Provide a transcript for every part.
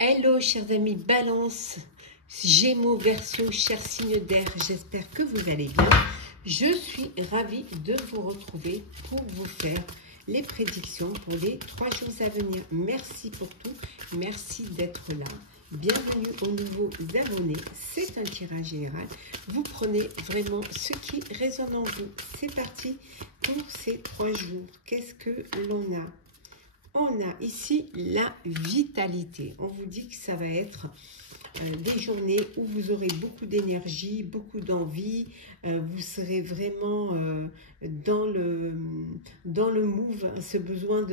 Hello chers amis Balance, Gémeaux, Verseau, chers signes d'air, j'espère que vous allez bien. Je suis ravie de vous retrouver pour vous faire les prédictions pour les 3 jours à venir. Merci pour tout, merci d'être là. Bienvenue aux nouveaux abonnés, c'est un tirage général. Vous prenez vraiment ce qui résonne en vous. C'est parti pour ces 3 jours. Qu'est-ce que l'on a? On a ici la vitalité. On vous dit que ça va être des journées où vous aurez beaucoup d'énergie, beaucoup d'envie. Vous serez vraiment dans le move, ce besoin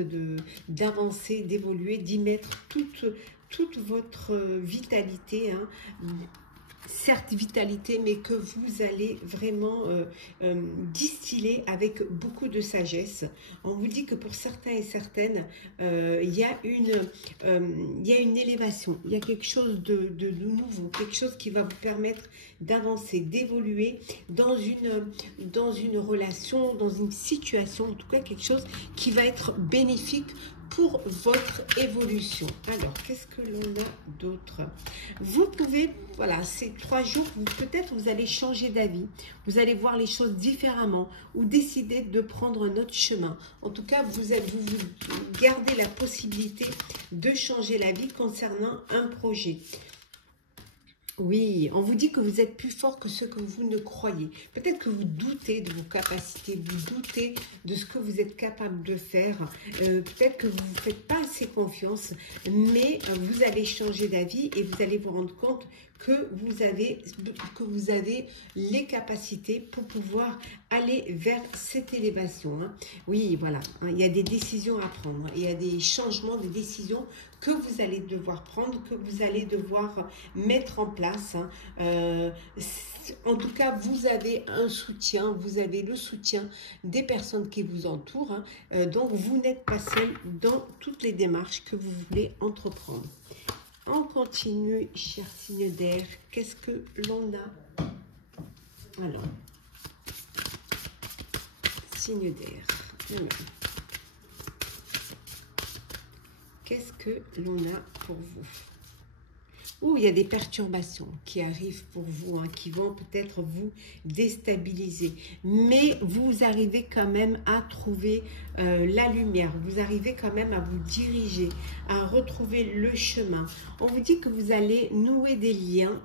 d'avancer, d'évoluer, d'y mettre toute votre vitalité, hein. Certes vitalité, mais que vous allez vraiment distiller avec beaucoup de sagesse. On vous dit que pour certains et certaines, il y a une élévation, il y a quelque chose de nouveau, quelque chose qui va vous permettre d'avancer, d'évoluer dans une relation, dans une situation, en tout cas quelque chose qui va être bénéfique pour votre évolution. Alors, qu'est-ce que l'on a d'autre? Vous pouvez, voilà, ces 3 jours, peut-être vous allez changer d'avis, vous allez voir les choses différemment ou décider de prendre un autre chemin. En tout cas, vous gardez la possibilité de changer la vie concernant un projet. Oui, on vous dit que vous êtes plus fort que ce que vous ne croyez. Peut-être que vous doutez de vos capacités, vous doutez de ce que vous êtes capable de faire. Peut-être que vous ne faites pas assez confiance, mais vous allez changer d'avis et vous allez vous rendre compte que vous avez les capacités pour pouvoir aller vers cette élévation, hein. Oui, voilà, hein, il y a des décisions à prendre, il y a des changements, des décisions que vous allez devoir prendre, que vous allez devoir mettre en place, hein. En tout cas, vous avez un soutien, vous avez le soutien des personnes qui vous entourent, hein. Donc vous n'êtes pas seul dans toutes les démarches que vous voulez entreprendre. On continue, chers signes d'air. Qu'est-ce que l'on a? Alors, signe d'air. Qu'est-ce que l'on a pour vous? Ouh, il y a des perturbations qui arrivent pour vous, hein, qui vont peut-être vous déstabiliser. Mais vous arrivez quand même à trouver la lumière. Vous arrivez quand même à vous diriger, à retrouver le chemin. On vous dit que vous allez nouer des liens,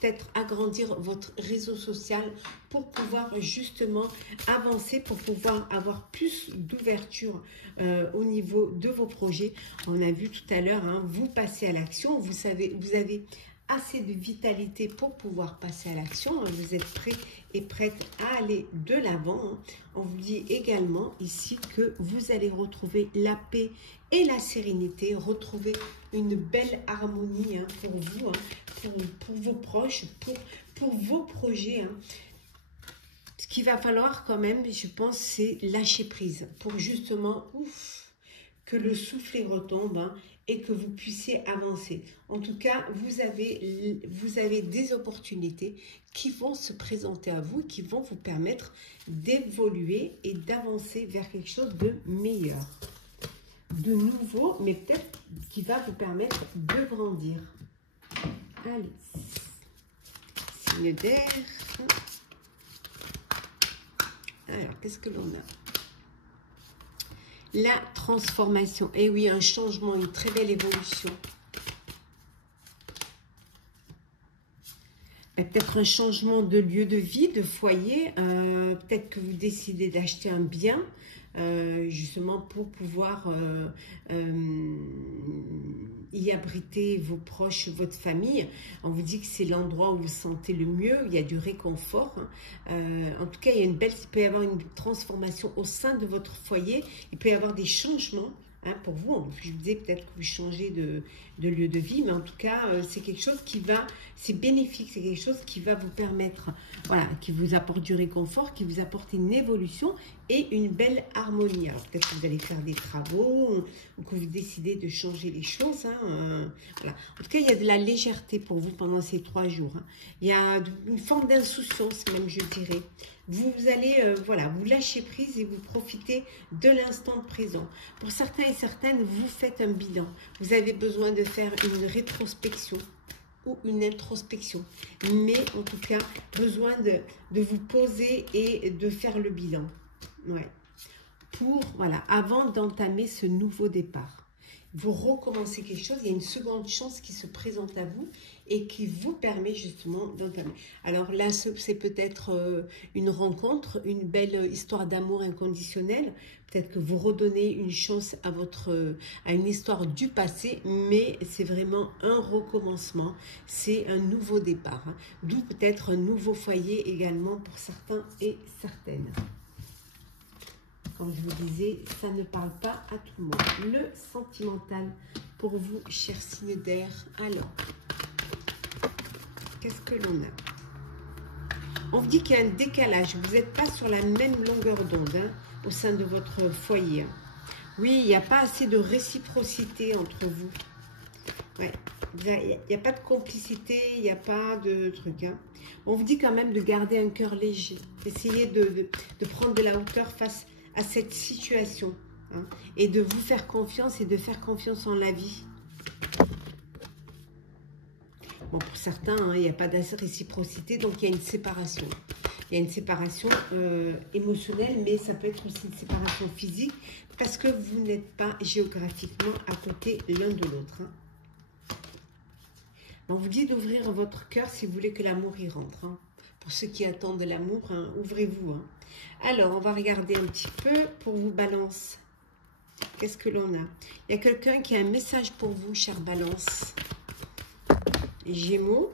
peut-être agrandir votre réseau social pour pouvoir justement avancer, pour pouvoir avoir plus d'ouverture au niveau de vos projets. On a vu tout à l'heure, hein, vous passez à l'action, vous avez assez de vitalité pour pouvoir passer à l'action, hein. Vous êtes prêts et prête à aller de l'avant, hein. On vous dit également ici que vous allez retrouver la paix et la sérénité, retrouver une belle harmonie, hein, pour vous, hein, pour vos proches, pour vos projets, hein. Ce qu'il va falloir quand même, je pense, c'est lâcher prise pour justement que le soufflet retombe, hein, et que vous puissiez avancer. En tout cas, vous avez des opportunités qui vont se présenter à vous, qui vont vous permettre d'évoluer et d'avancer vers quelque chose de meilleur, de nouveau, mais peut-être qui va vous permettre de grandir. Allez, signe d'air. Alors, qu'est-ce que l'on a? La transformation. Et oui, un changement, une très belle évolution. Peut-être un changement de lieu de vie, de foyer. Peut-être que vous décidez d'acheter un bien, justement pour pouvoir y abriter vos proches, votre famille. On vous dit que c'est l'endroit où vous vous sentez le mieux, il y a du réconfort, hein. En tout cas, il peut y avoir une transformation au sein de votre foyer, il peut y avoir des changements, hein, pour vous. Je vous disais peut-être que vous changez de lieu de vie, mais en tout cas, c'est quelque chose c'est bénéfique, c'est quelque chose qui va vous permettre, voilà, qui vous apporte du réconfort, qui vous apporte une évolution et une belle harmonie. Alors peut-être que vous allez faire des travaux ou que vous décidez de changer les choses, hein, voilà. En tout cas, il y a de la légèreté pour vous pendant ces 3 jours, hein. Il y a une forme d'insouciance même, je dirais. Vous allez, voilà, vous lâchez prise et vous profitez de l'instant présent. Pour certains et et certaines, vous faites un bilan. Vous avez besoin de faire une rétrospection ou une introspection. Mais en tout cas, besoin de vous poser et de faire le bilan. Ouais. Pour, voilà, avant d'entamer ce nouveau départ. Vous recommencez quelque chose, il y a une seconde chance qui se présente à vous et qui vous permet justement d'entamer. Alors là, c'est peut-être une rencontre, une belle histoire d'amour inconditionnel. Peut-être que vous redonnez une chance à une histoire du passé, mais c'est vraiment un recommencement, c'est un nouveau départ. Hein. D'où peut-être un nouveau foyer également pour certains et certaines. Comme je vous disais, ça ne parle pas à tout le monde. Le sentimental pour vous, chers signes d'air. Alors, qu'est-ce que l'on a? On vous dit qu'il y a un décalage. Vous n'êtes pas sur la même longueur d'onde hein, au sein de votre foyer. Oui, il n'y a pas assez de réciprocité entre vous. Ouais. Il n'y a pas de complicité, il n'y a pas de truc. Hein. On vous dit quand même de garder un cœur léger. Essayez de prendre de la hauteur face à cette situation hein, et de vous faire confiance et de faire confiance en la vie. Bon, pour certains, hein, il n'y a pas d'assez réciprocité, donc il y a une séparation. Il y a une séparation émotionnelle, mais ça peut être aussi une séparation physique parce que vous n'êtes pas géographiquement à côté l'un de l'autre. Hein. On vous dit d'ouvrir votre cœur si vous voulez que l'amour y rentre. Hein. Pour ceux qui attendent de l'amour, hein, ouvrez-vous. Hein. Alors, on va regarder un petit peu pour vous, Balance. Qu'est-ce que l'on a? Il y a quelqu'un qui a un message pour vous, chère Balance. Gémeaux.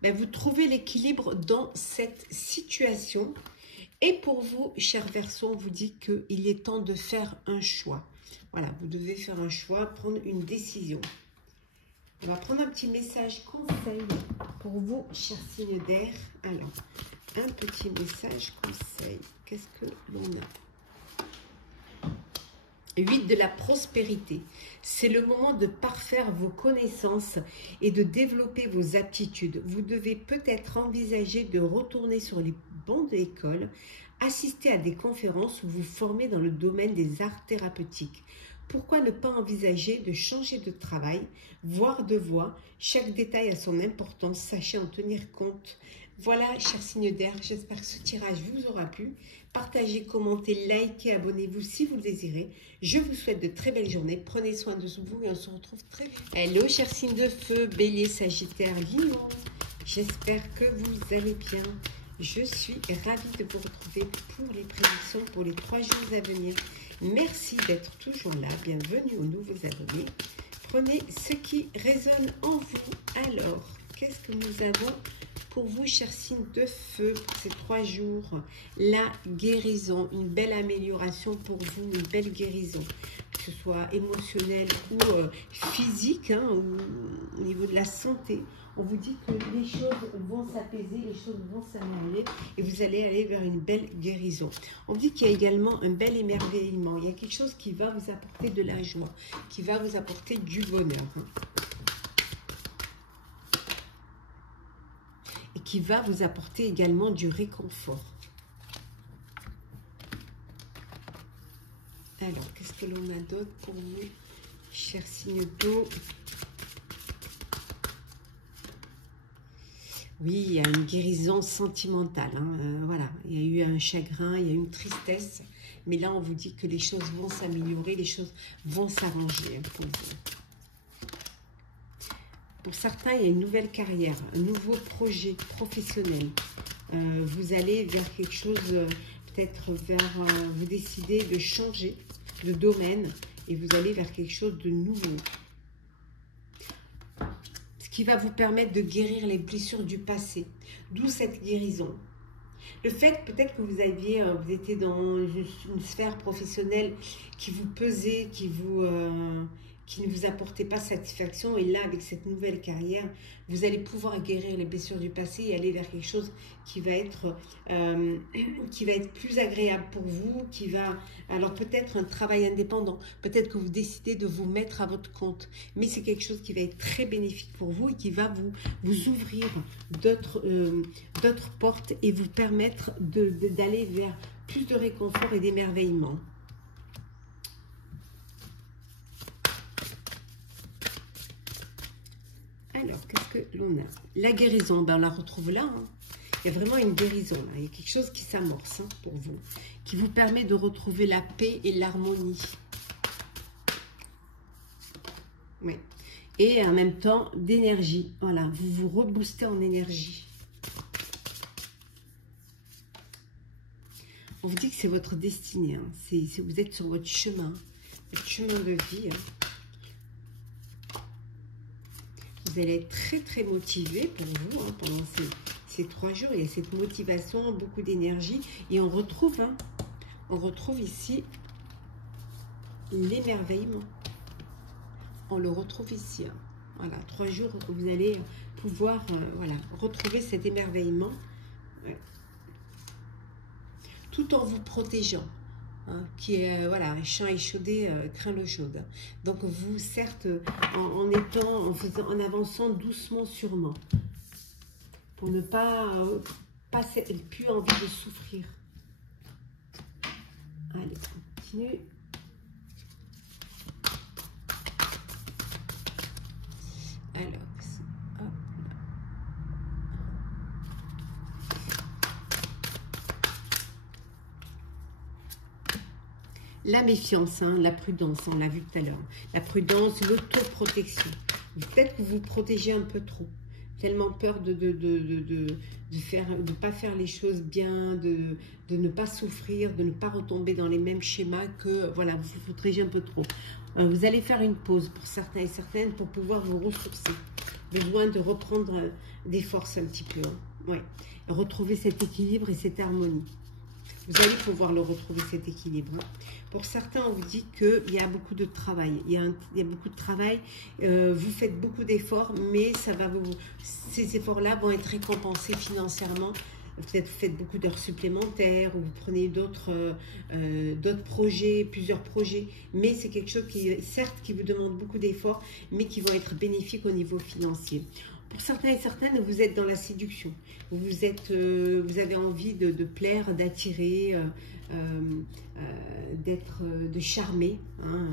Ben, vous trouvez l'équilibre dans cette situation. Et pour vous, cher Verseau, on vous dit qu'il est temps de faire un choix. Voilà, vous devez faire un choix, prendre une décision. On va prendre un petit message conseil pour vous, chers signes d'air. Alors, un petit message conseil. Qu'est-ce que l'on a? 8 de la prospérité. C'est le moment de parfaire vos connaissances et de développer vos aptitudes. Vous devez peut-être envisager de retourner sur les bancs de l'école, assister à des conférences ou vous former dans le domaine des arts thérapeutiques. Pourquoi ne pas envisager de changer de travail, voire de voie? Chaque détail a son importance, sachez en tenir compte. Voilà, chers signes d'air, j'espère que ce tirage vous aura plu. Partagez, commentez, likez, abonnez-vous si vous le désirez. Je vous souhaite de très belles journées. Prenez soin de vous et on se retrouve très vite. Hello, chers signes de feu, Bélier, Sagittaire, Lion. J'espère que vous allez bien. Je suis ravie de vous retrouver pour les prédictions pour les 3 jours à venir. Merci d'être toujours là. Bienvenue aux nouveaux abonnés. Prenez ce qui résonne en vous. Alors, qu'est-ce que nous avons pour vous, chers signes de feu, ces 3 jours? La guérison, une belle amélioration pour vous, une belle guérison, que ce soit émotionnelle ou physique, hein, ou au niveau de la santé. On vous dit que les choses vont s'apaiser, les choses vont s'améliorer et vous allez aller vers une belle guérison. On vous dit qu'il y a également un bel émerveillement. Il y a quelque chose qui va vous apporter de la joie, qui va vous apporter du bonheur. Hein. Et qui va vous apporter également du réconfort. Alors, qu'est-ce que l'on a d'autre pour vous, chers signes d'eau? Oui, il y a une guérison sentimentale. Hein. Voilà, il y a eu un chagrin, il y a eu une tristesse. Mais là, on vous dit que les choses vont s'améliorer, les choses vont s'arranger pour vous. Pour certains, il y a une nouvelle carrière, un nouveau projet professionnel. Vous allez vers quelque chose, peut-être vers... vous décidez de changer de domaine et vous allez vers quelque chose de nouveau. Qui va vous permettre de guérir les blessures du passé. D'où cette guérison. Le fait peut-être que vous étiez dans une sphère professionnelle qui vous pesait, qui ne vous apportait pas satisfaction. Et là, avec cette nouvelle carrière, vous allez pouvoir guérir les blessures du passé et aller vers quelque chose qui va être plus agréable pour vous, alors peut-être un travail indépendant, peut-être que vous décidez de vous mettre à votre compte, mais c'est quelque chose qui va être très bénéfique pour vous et qui va vous ouvrir d'autres portes et vous permettre d'aller vers plus de réconfort et d'émerveillement. Alors, qu'est-ce que l'on a? La guérison, ben, on la retrouve là. Hein. Il y a vraiment une guérison là. Il y a quelque chose qui s'amorce hein, pour vous, qui vous permet de retrouver la paix et l'harmonie. Oui. Et en même temps, d'énergie. Voilà, vous vous reboostez en énergie. On vous dit que c'est votre destinée. Hein. Vous êtes sur votre chemin de vie. Hein. Vous allez être très très motivé pour vous hein, pendant ces 3 jours. Il y a cette motivation, beaucoup d'énergie. Et on retrouve ici l'émerveillement. On le retrouve ici. Hein. Voilà, 3 jours où vous allez pouvoir voilà, retrouver cet émerveillement. Ouais. Tout en vous protégeant. Hein, qui est, voilà, un chien échaudé craint l'eau chaude. Donc vous, certes, en avançant doucement, sûrement, pour ne pas, plus envie de souffrir. Allez, on continue. Alors, hop. La méfiance, hein, la prudence, on l'a vu tout à l'heure. La prudence, l'autoprotection. Peut-être que vous vous protégez un peu trop. Tellement peur de pas faire les choses bien, de ne pas souffrir, de ne pas retomber dans les mêmes schémas que, voilà, vous vous protégez un peu trop. Vous allez faire une pause pour certains et certaines pour pouvoir vous ressourcer. Besoin de reprendre des forces un petit peu. Hein. Ouais. Retrouver cet équilibre et cette harmonie. Vous allez pouvoir le retrouver, cet équilibre. Pour certains, on vous dit qu'il y a beaucoup de travail. Il y a beaucoup de travail. Vous faites beaucoup d'efforts, mais ces efforts-là vont être récompensés financièrement. Peut-être vous faites beaucoup d'heures supplémentaires, ou vous prenez d'autres projets, plusieurs projets. Mais c'est quelque chose qui, certes, qui vous demande beaucoup d'efforts, mais qui vont être bénéfiques au niveau financier. Pour certains et certaines, vous êtes dans la séduction. Vous avez envie de plaire, d'attirer, de charmer. Hein,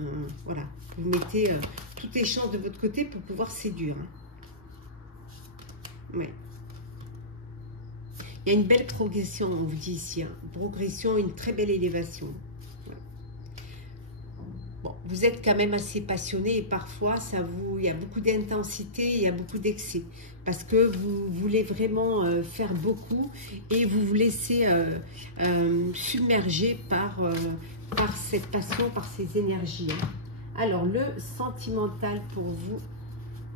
voilà. Vous mettez toutes les chances de votre côté pour pouvoir séduire. Hein. Ouais. Il y a une belle progression, on vous dit ici. Hein. Progression, une très belle élévation. Bon, vous êtes quand même assez passionné et parfois, il y a beaucoup d'intensité, il y a beaucoup d'excès. Parce que vous voulez vraiment faire beaucoup et vous vous laissez submerger par cette passion, par ces énergies. Hein. Alors, le sentimental pour vous,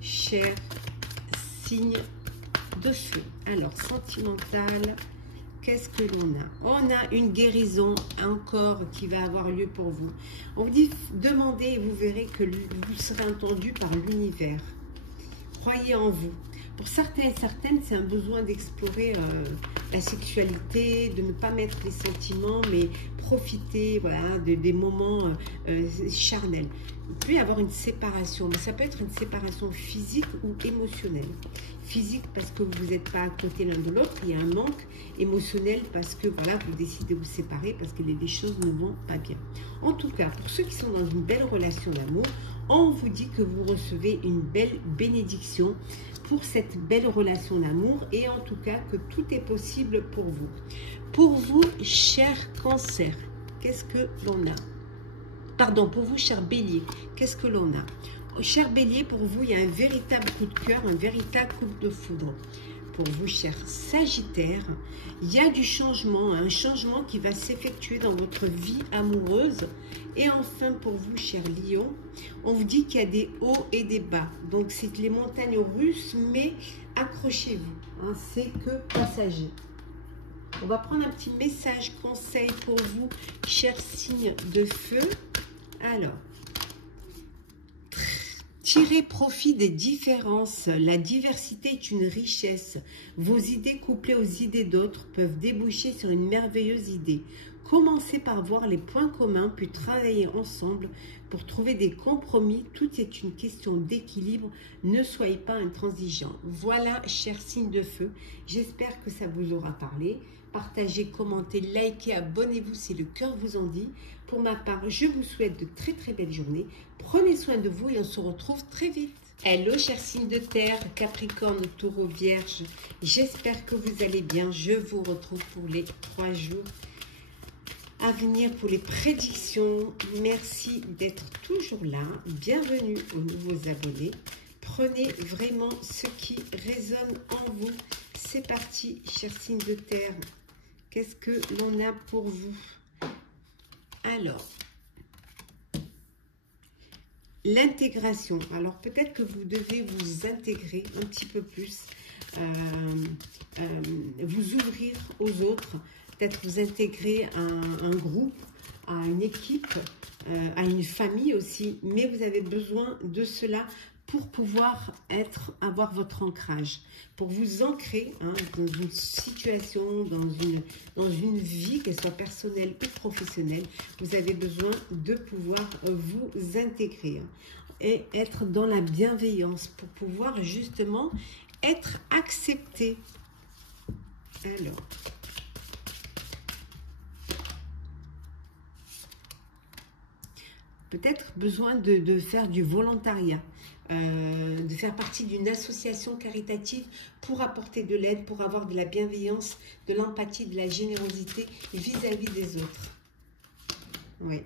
cher signe de feu. Alors, sentimental... Qu'est-ce que l'on a? On a une guérison encore qui va avoir lieu pour vous. On vous dit, demandez et vous verrez que vous serez entendu par l'univers. Croyez en vous. Pour certains et certaines, c'est un besoin d'explorer la sexualité, de ne pas mettre les sentiments, mais profiter voilà, des moments charnels. Il peut y avoir une séparation, mais ça peut être une séparation physique ou émotionnelle. Physique parce que vous n'êtes pas à côté l'un de l'autre, il y a un manque. Émotionnel parce que voilà, vous décidez de vous séparer parce que les choses ne vont pas bien. En tout cas, pour ceux qui sont dans une belle relation d'amour, on vous dit que vous recevez une belle bénédiction pour cette belle relation d'amour et en tout cas que tout est possible pour vous. Pour vous, cher Cancer, qu'est-ce que l'on a? Pardon, pour vous, cher Bélier, qu'est-ce que l'on a? Cher Bélier, pour vous, il y a un véritable coup de cœur, un véritable coup de foudre. Pour vous, cher Sagittaire, il y a du changement, un changement qui va s'effectuer dans votre vie amoureuse. Et enfin, pour vous, cher Lion, on vous dit qu'il y a des hauts et des bas. Donc, c'est les montagnes russes, mais accrochez-vous, hein, c'est que passager. On va prendre un petit message conseil pour vous, cher signe de feu. Alors, tirez profit des différences. La diversité est une richesse. Vos idées couplées aux idées d'autres peuvent déboucher sur une merveilleuse idée. Commencez par voir les points communs, puis travailler ensemble pour trouver des compromis. Tout est une question d'équilibre. Ne soyez pas intransigeants. Voilà, cher signe de feu. J'espère que ça vous aura parlé. Partagez, commentez, likez, abonnez-vous si le cœur vous en dit. Pour ma part, je vous souhaite de très très belles journées. Prenez soin de vous et on se retrouve très vite. Hello, chers signes de terre, Capricorne, Taureau, Vierge. J'espère que vous allez bien. Je vous retrouve pour les 3 jours à venir pour les prédictions. Merci d'être toujours là. Bienvenue aux nouveaux abonnés. Prenez vraiment ce qui résonne en vous. C'est parti, chers signes de terre. Qu'est-ce que l'on a pour vous? Alors, l'intégration. Alors peut-être que vous devez vous intégrer un petit peu plus, vous ouvrir aux autres, peut-être vous intégrer à un groupe, à une équipe, à une famille aussi, mais vous avez besoin de cela pour pouvoir avoir votre ancrage, pour vous ancrer dans une situation, dans une vie, qu'elle soit personnelle ou professionnelle. Vous avez besoin de pouvoir vous intégrer et être dans la bienveillance pour pouvoir justement être accepté. Alors, peut-être besoin de faire du volontariat. De faire partie d'une association caritative pour apporter de l'aide, pour avoir de la bienveillance, de l'empathie, de la générosité vis-à-vis des autres. Oui.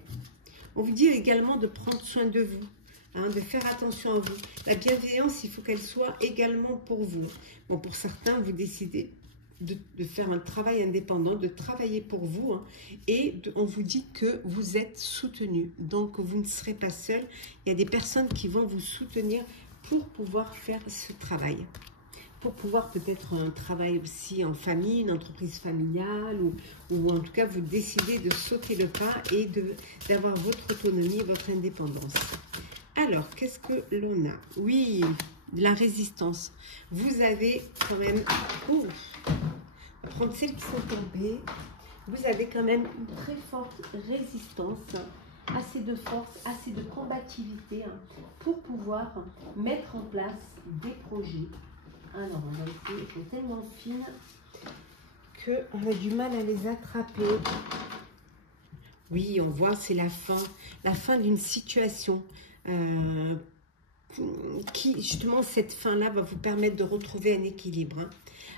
On vous dit également de prendre soin de vous, de faire attention à vous. La bienveillance, il faut qu'elle soit également pour vous. Bon, pour certains, vous décidez de faire un travail indépendant, de travailler pour vous, et on vous dit que vous êtes soutenu, donc vous ne serez pas seul. Il y a des personnes qui vont vous soutenir pour pouvoir faire ce travail, pour pouvoir peut-être un travail aussi en famille, une entreprise familiale, ou en tout cas vous décidez de sauter le pas et d'avoir votre autonomie, votre indépendance. Alors, qu'est-ce que l'on a? Oui, la résistance. Vous avez quand même... Oh, on va prendre celles qui sont tombées. Vous avez quand même une très forte résistance, assez de force, assez de combativité pour pouvoir mettre en place des projets. Alors, on va essayer, elles sont tellement fines qu'on a du mal à les attraper. Oui, on voit, c'est la fin d'une situation. Qui justement, cette fin-là va vous permettre de retrouver un équilibre.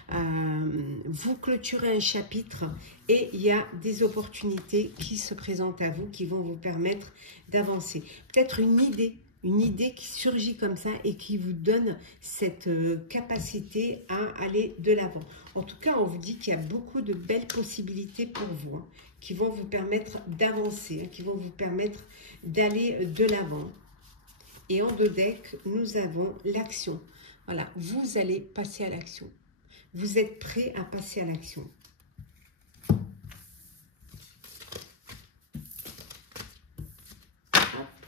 Vous clôturez un chapitre et il y a des opportunités qui se présentent à vous, qui vont vous permettre d'avancer. Peut-être une idée qui surgit comme ça et qui vous donne cette capacité à aller de l'avant. En tout cas, on vous dit qu'il y a beaucoup de belles possibilités pour vous, qui vont vous permettre d'avancer, qui vont vous permettre d'aller de l'avant. Et en 2 decks, nous avons l'action. Voilà, vous allez passer à l'action. Vous êtes prêt à passer à l'action. Hop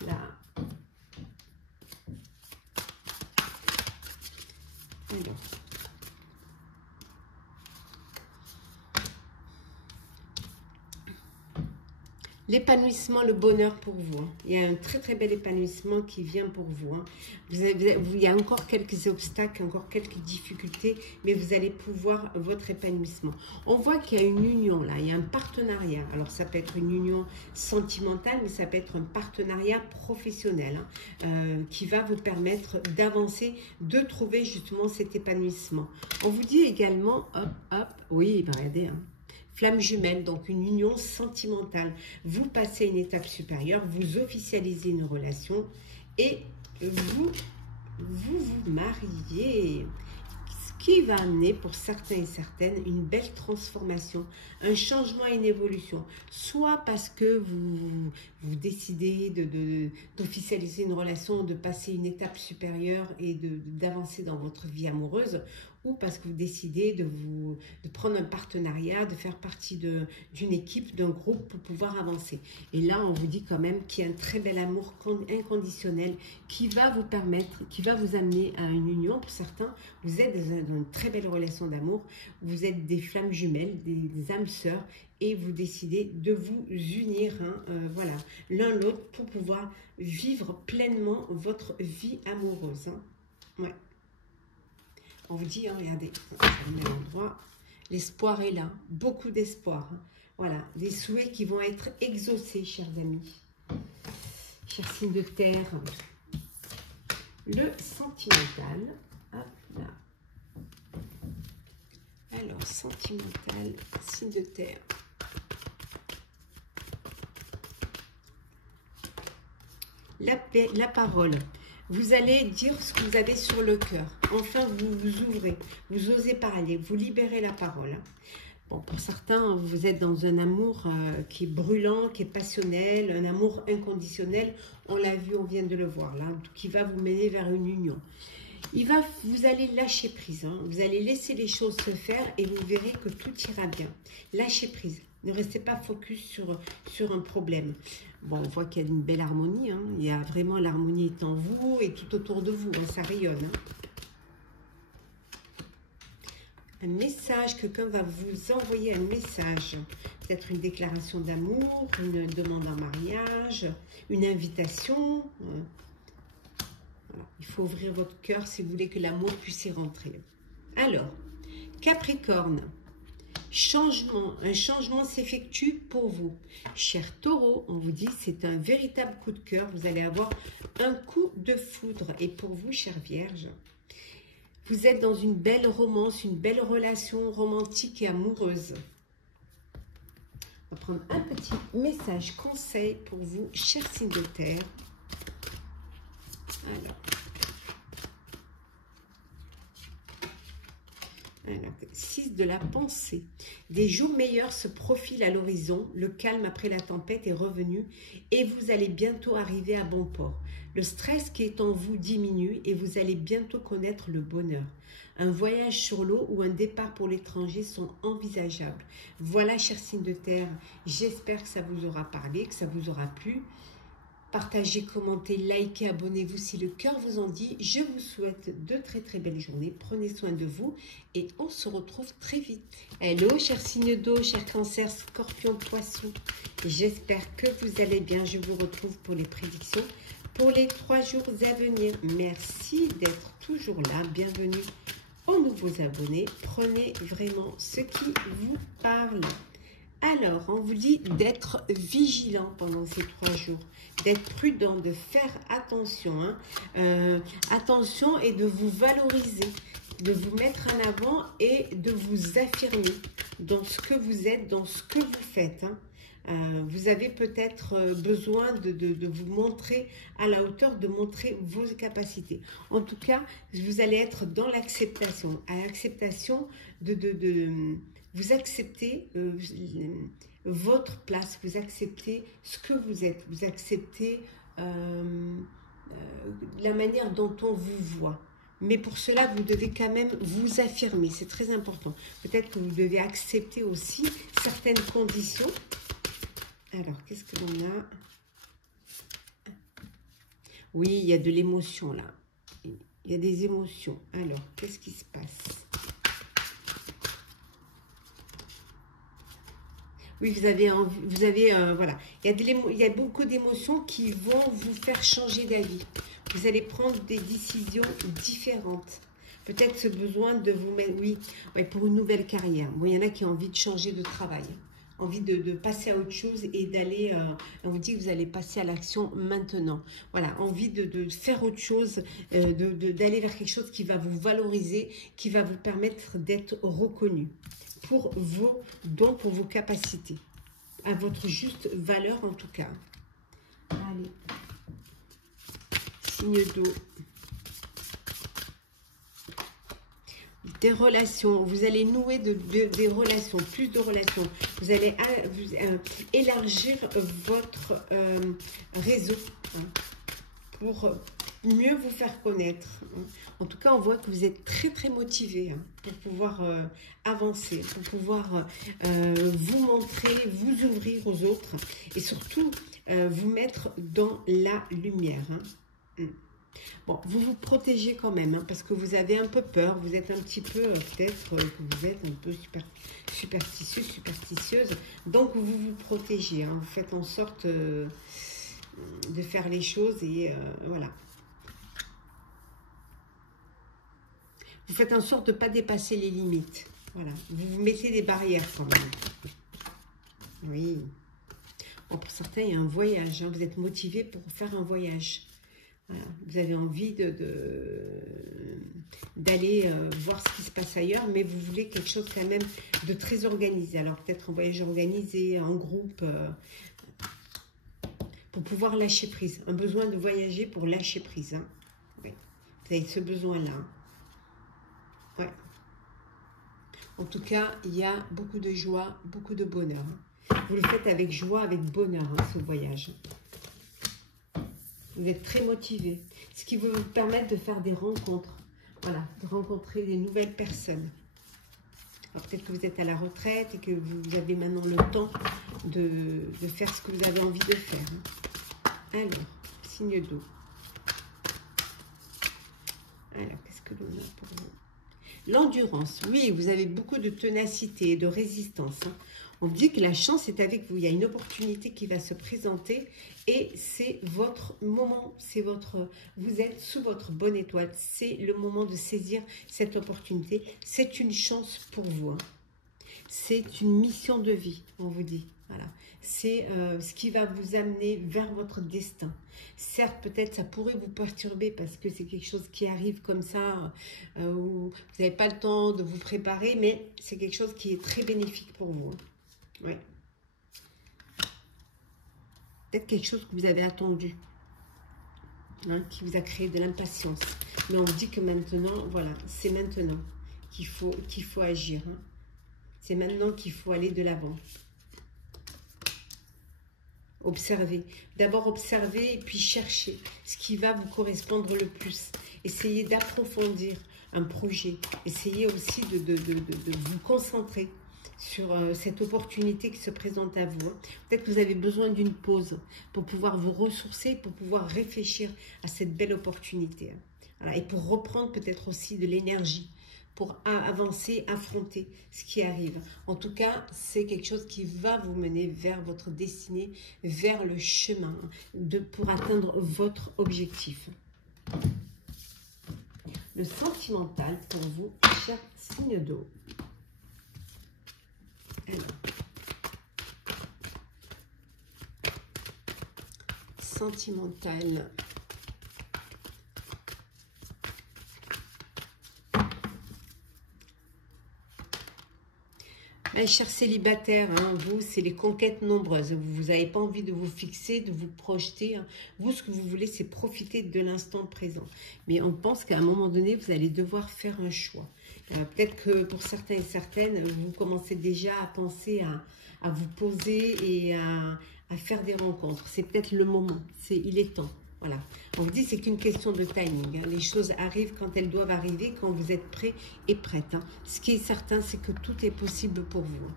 là. Alors. L'épanouissement, le bonheur pour vous. Il y a un très très bel épanouissement qui vient pour vous. Il y a encore quelques obstacles, encore quelques difficultés, mais vous allez pouvoir votre épanouissement. On voit qu'il y a une union là, il y a un partenariat. Alors ça peut être une union sentimentale, mais ça peut être un partenariat professionnel qui va vous permettre d'avancer, de trouver justement cet épanouissement. On vous dit également, oui, regardez, flamme jumelle, donc une union sentimentale. Vous passez une étape supérieure, vous officialisez une relation et vous mariez. Ce qui va amener pour certains et certaines une belle transformation, un changement et une évolution. Soit parce que vous décidez d'officialiser une relation, de passer une étape supérieure et d'avancer dans votre vie amoureuse, ou parce que vous décidez de prendre un partenariat, de faire partie d'une équipe, d'un groupe pour pouvoir avancer. Et là, on vous dit quand même qu'il y a un très bel amour inconditionnel qui va vous permettre, qui va vous amener à une union. Pour certains, vous êtes dans une très belle relation d'amour, vous êtes des flammes jumelles, des âmes sœurs, et vous décidez de vous unir, voilà, l'un l'autre pour pouvoir vivre pleinement votre vie amoureuse. Ouais. On vous dit, regardez, l'espoir est là, beaucoup d'espoir. Voilà, des souhaits qui vont être exaucés, chers amis. Chers signes de terre. Le sentimental. Hop là. Alors, sentimental, signe de terre. La parole. Vous allez dire ce que vous avez sur le cœur. Enfin, vous vous ouvrez, vous osez parler, vous libérez la parole. Bon, pour certains, vous êtes dans un amour qui est brûlant, qui est passionnel, un amour inconditionnel. On l'a vu, on vient de le voir là, qui va vous mener vers une union. Vous allez lâcher prise, hein. Vous allez laisser les choses se faire et vous verrez que tout ira bien. Lâchez prise. Ne restez pas focus sur un problème. Bon, on voit qu'il y a une belle harmonie. Hein. Il y a vraiment l'harmonie est en vous et tout autour de vous. Hein. Ça rayonne. Hein. Un message, quelqu'un va vous envoyer un message. Peut-être une déclaration d'amour, une demande en mariage, une invitation. Voilà. Il faut ouvrir votre cœur si vous voulez que l'amour puisse y rentrer. Alors, Capricorne. Un changement s'effectue pour vous. Cher Taureau, on vous dit c'est un véritable coup de cœur. Vous allez avoir un coup de foudre. Et pour vous, chère Vierge, vous êtes dans une belle romance, une belle relation romantique et amoureuse. On va prendre un petit message conseil pour vous, cher signe de terre. Alors, 6 de la pensée. Des jours meilleurs se profilent à l'horizon, le calme après la tempête est revenu et vous allez bientôt arriver à bon port. Le stress qui est en vous diminue et vous allez bientôt connaître le bonheur. Un voyage sur l'eau ou un départ pour l'étranger sont envisageables. Voilà, chers signes de terre, j'espère que ça vous aura parlé, que ça vous aura plu. Partagez, commentez, likez, abonnez-vous si le cœur vous en dit. Je vous souhaite de très belles journées. Prenez soin de vous et on se retrouve très vite. Hello, chers signes d'eau, chers cancers, scorpions, poissons. J'espère que vous allez bien. Je vous retrouve pour les prédictions pour les 3 jours à venir. Merci d'être toujours là. Bienvenue aux nouveaux abonnés. Prenez vraiment ce qui vous parle. Alors, on vous dit d'être vigilant pendant ces 3 jours, d'être prudent, de faire attention. Hein. Attention et de vous valoriser, de vous mettre en avant et de vous affirmer dans ce que vous êtes, dans ce que vous faites. Hein. Vous avez peut-être besoin de vous montrer à la hauteur, de montrer vos capacités. En tout cas, vous allez être dans l'acceptation, à l'acceptation vous acceptez votre place, vous acceptez ce que vous êtes, vous acceptez la manière dont on vous voit. Mais pour cela, vous devez quand même vous affirmer, c'est très important. Peut-être que vous devez accepter aussi certaines conditions. Alors, qu'est-ce que l'on a? Oui, il y a de l'émotion là. Il y a des émotions. Alors, qu'est-ce qui se passe? Oui, voilà, il y a beaucoup d'émotions qui vont vous faire changer d'avis. Vous allez prendre des décisions différentes. Peut-être ce besoin de vous mettre, oui, pour une nouvelle carrière. Bon, il y en a qui ont envie de changer de travail, envie de passer à autre chose et d'aller, on vous dit que vous allez passer à l'action maintenant. Voilà, envie de faire autre chose, d'aller vers quelque chose qui va vous valoriser, qui va vous permettre d'être reconnu pour vos dons, pour vos capacités, à votre juste valeur en tout cas. Allez, signe d'eau. Des relations, vous allez nouer des relations, plus de relations. Vous allez élargir votre réseau hein, pour mieux vous faire connaître. En tout cas, on voit que vous êtes très motivé hein, pour pouvoir avancer, pour pouvoir vous montrer, vous ouvrir aux autres et surtout vous mettre dans la lumière. Hein. Bon, vous vous protégez quand même, hein, parce que vous avez un peu peur, vous êtes un petit peu, peut-être que vous êtes un peu superstitieux, superstitieuse, donc vous vous protégez, hein, vous faites en sorte de faire les choses et voilà. Vous faites en sorte de ne pas dépasser les limites, voilà, vous vous mettez des barrières quand même. Oui. Bon, pour certains, il y a un voyage, hein, vous êtes motivé pour faire un voyage. Voilà. Vous avez envie d'aller voir ce qui se passe ailleurs, mais vous voulez quelque chose quand même de très organisé. Alors peut-être un voyage organisé, en groupe, pour pouvoir lâcher prise. Un besoin de voyager pour lâcher prise. Hein. Oui. Vous avez ce besoin-là. Hein. Ouais. En tout cas, il y a beaucoup de joie, beaucoup de bonheur. Vous le faites avec joie, avec bonheur, hein, ce voyage. Vous êtes très motivé. Ce qui va vous permettre de faire des rencontres. Voilà, de rencontrer des nouvelles personnes. Peut-être que vous êtes à la retraite et que vous avez maintenant le temps de faire ce que vous avez envie de faire. Alors, signe d'eau. Alors, qu'est-ce que l'on a pour vous? L'endurance, oui, vous avez beaucoup de ténacité et de résistance. Hein. On dit que la chance est avec vous. Il y a une opportunité qui va se présenter et c'est votre moment. Vous êtes sous votre bonne étoile. C'est le moment de saisir cette opportunité. C'est une chance pour vous. Hein. C'est une mission de vie, on vous dit. Voilà. C'est ce qui va vous amener vers votre destin. Certes, peut-être ça pourrait vous perturber parce que c'est quelque chose qui arrive comme ça, où vous n'avez pas le temps de vous préparer, mais c'est quelque chose qui est très bénéfique pour vous. Hein. Ouais. Peut-être quelque chose que vous avez attendu, hein, qui vous a créé de l'impatience. Mais on vous dit que maintenant, voilà, c'est maintenant qu'il faut agir. Hein. C'est maintenant qu'il faut aller de l'avant. Observez. D'abord observez et puis cherchez ce qui va vous correspondre le plus. Essayez d'approfondir un projet. Essayez aussi de vous concentrer sur cette opportunité qui se présente à vous. Peut-être que vous avez besoin d'une pause pour pouvoir vous ressourcer, pour pouvoir réfléchir à cette belle opportunité. Voilà. Et pour reprendre peut-être aussi de l'énergie, pour avancer, affronter ce qui arrive. En tout cas, c'est quelque chose qui va vous mener vers votre destinée, vers le chemin pour atteindre votre objectif. Le sentimental pour vous, cher signe d'eau. Sentimental. Mes chers célibataires, hein, vous, c'est les conquêtes nombreuses. Vous n'avez pas envie de vous fixer, de vous projeter. Hein. Vous, ce que vous voulez, c'est profiter de l'instant présent. Mais on pense qu'à un moment donné, vous allez devoir faire un choix. Peut-être que pour certains et certaines, vous commencez déjà à penser à vous poser et à faire des rencontres. C'est peut-être le moment. Il est temps. Voilà. On vous dit c'est qu'une question de timing. Hein. Les choses arrivent quand elles doivent arriver, quand vous êtes prêt et prête. Hein. Ce qui est certain, c'est que tout est possible pour vous.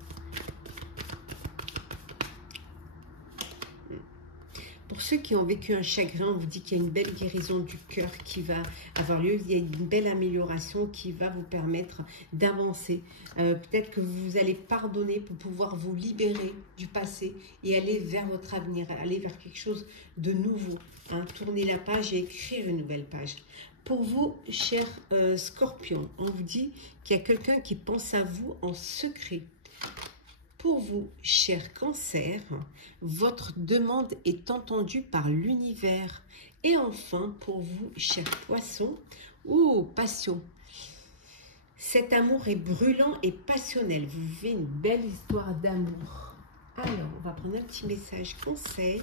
Pour ceux qui ont vécu un chagrin, on vous dit qu'il y a une belle guérison du cœur qui va avoir lieu. Il y a une belle amélioration qui va vous permettre d'avancer. Peut-être que vous allez pardonner pour pouvoir vous libérer du passé et aller vers votre avenir, aller vers quelque chose de nouveau. Hein. Tourner la page et écrire une nouvelle page. Pour vous, chers scorpions, on vous dit qu'il y a quelqu'un qui pense à vous en secret. Pour vous, cher cancer, votre demande est entendue par l'univers. Et enfin, pour vous, cher poisson, passion. Cet amour est brûlant et passionnel. Vous vivez une belle histoire d'amour. Alors, on va prendre un petit message conseil.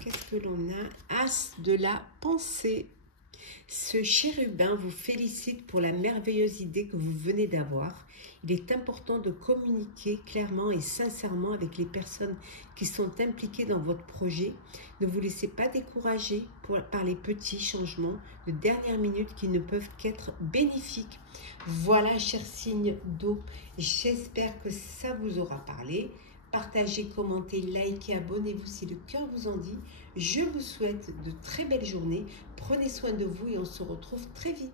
Qu'est-ce que l'on a? As de la pensée. Ce chérubin vous félicite pour la merveilleuse idée que vous venez d'avoir. Il est important de communiquer clairement et sincèrement avec les personnes qui sont impliquées dans votre projet. Ne vous laissez pas décourager par les petits changements de dernière minute qui ne peuvent qu'être bénéfiques. Voilà, chers signes d'eau, j'espère que ça vous aura parlé. Partagez, commentez, likez, abonnez-vous si le cœur vous en dit. Je vous souhaite de très belles journées. Prenez soin de vous et on se retrouve très vite.